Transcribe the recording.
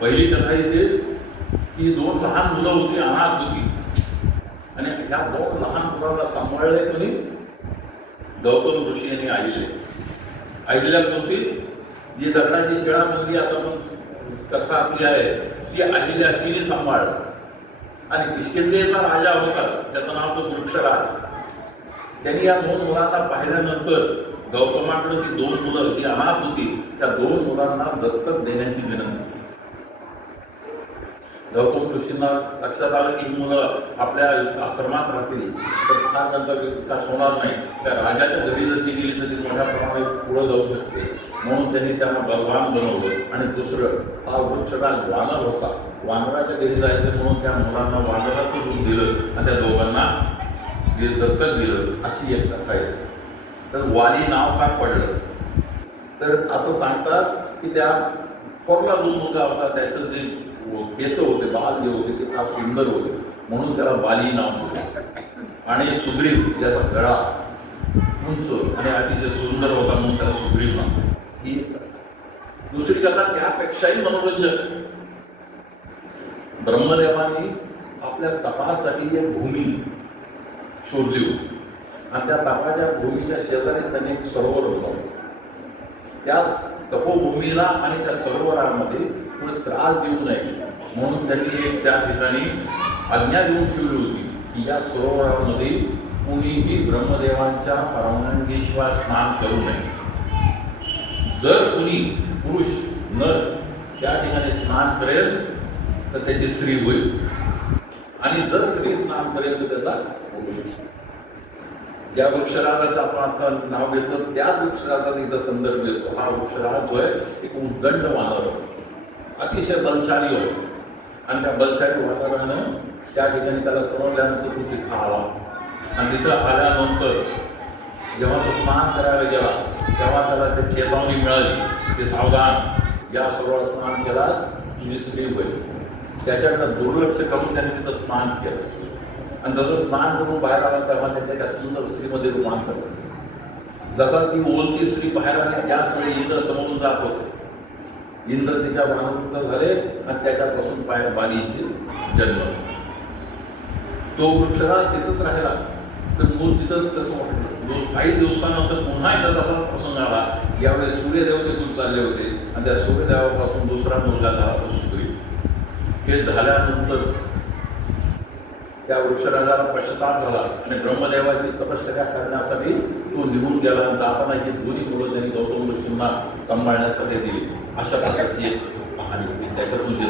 पहिली कथा इथे की दोन लहान मुलं होती, अनाथ होती, आणि ह्या दोन लहान मुलांना सांभाळले कोणी? गौतम ऋषी यांनी आईला कोणती? जी दगडाची शिळा बनली असं पण कथा आपली आहे, ती अहिल्या तिने सांभाळला. आणि किष्किंधेचा राजा होता, त्याचं नाव होतं वृक्षराज. त्यांनी या दोन मुलांना पाहिल्यानंतर गौतमाकडे ती दोन मुलं जी अनाथ होती त्या दोन मुलांना दत्तक देण्याची विनंती. गौतम ऋषींना लक्षात आलं की ही मुलं आपल्या आश्रमात राहतील तर फार त्यांचा विकास होणार नाही, त्या राजाच्या घरी जर ती गेली तर ती मोठ्या प्रमाणात पुढे जाऊ शकते. म्हणून त्यांनी त्यांना बलवान बनवलं. आणि दुसरं, हा वृक्षराज वानर होता, वानराच्या घरी जायचं म्हणून त्या मुलांना वानराचं रूप दिलं आणि त्या दोघांना दत्तक दिलं. अशी एक कथा आहे. तर वाली नाव का पडलं? तर असं सांगतात की त्या थोरला जो मुलगा होता त्याचं जे केस होते, बाल जे होते ते फार सुंदर होते म्हणून त्याला बाली नाव दिलं. आणि सुग्रीव ज्याचा गळा उंच आणि अतिशय सुंदर होता म्हणून त्याला सुग्रीव नाव. ही दुसरी कथा त्यापेक्षाही मनोरंजक. ब्रह्मदेवांनी आपल्या तपासाठी एक भूमी शोधली होती आणि त्या तपाच्या भूमीच्या शेजारी त्यांनी एक सरोवर बनवलं. त्या तपोभूमीला आणि त्या सरोवरामध्ये कोणी त्रास देऊ नये म्हणून त्यांनी एक त्या ठिकाणी आज्ञा देऊन ठेवली होती की या सरोवरामध्ये कुणीही ब्रह्मदेवांच्या परवानगीशिवाय स्नान करू नये. जर कुणी पुरुष नर त्या ठिकाणी स्नान करेल तर त्याची स्त्री होईल, आणि जर स्त्री स्नान करेल तर त्याचा पुरुष. ज्या वृक्षराजाचं आपण आता नाव घेतलं त्याच वृक्षराजाचा इथं संदर्भ येतो. हा वृक्षराज जो आहे एक उद्दंड वानर होता, अतिशय बलशाली होता. आणि त्या बलशाली वानरानं त्या ठिकाणी त्याला समजल्यानंतर तो तिथं आला. आणि तिथं आल्यानंतर जेव्हा तो स्नान करायला गेला तेव्हा त्याला ते चेतावणी मिळाली की सावधान, या सरोवर स्नान केलास तुझी स्त्री होईल. त्याच्याकडे दुर्लक्ष करून त्याने तिथं स्नान केलं. आणि जसं स्नान करून बाहेर आला तेव्हा त्याच्या त्या सुंदर स्त्रीमध्ये रूपांतर झालं. जसा ती ओलती स्त्री बाहेर आली त्याच वेळी इंद्र समोरून जात होते. इंद्र तिच्या वाहनवृत्त झाले आणि त्याच्यापासून बालीचे जन्म. तो वृक्षराज तिथंच राहिला तर मूल तिथंच तसं वाटलं. काही दिवसानंतर पुन्हा एकदा तसा प्रसंग आला. यावेळी सूर्यदेव तिथून चालले होते आणि त्या सूर्यदेवापासून दुसरा मुलगा झाला तो सुग्रीव. हे झाल्यानंतर त्या वृक्षराजाला पश्चाताप झाला आणि ब्रह्मदेवाची तपश्चर्या करण्यासाठी तो निघून गेला. जाताना ही दोन्ही मुलं त्यांनी गौतम ऋषींना सांभाळण्यासाठी दिली. अशा प्रकारची एक कहाणी होती. त्याच्यातून जे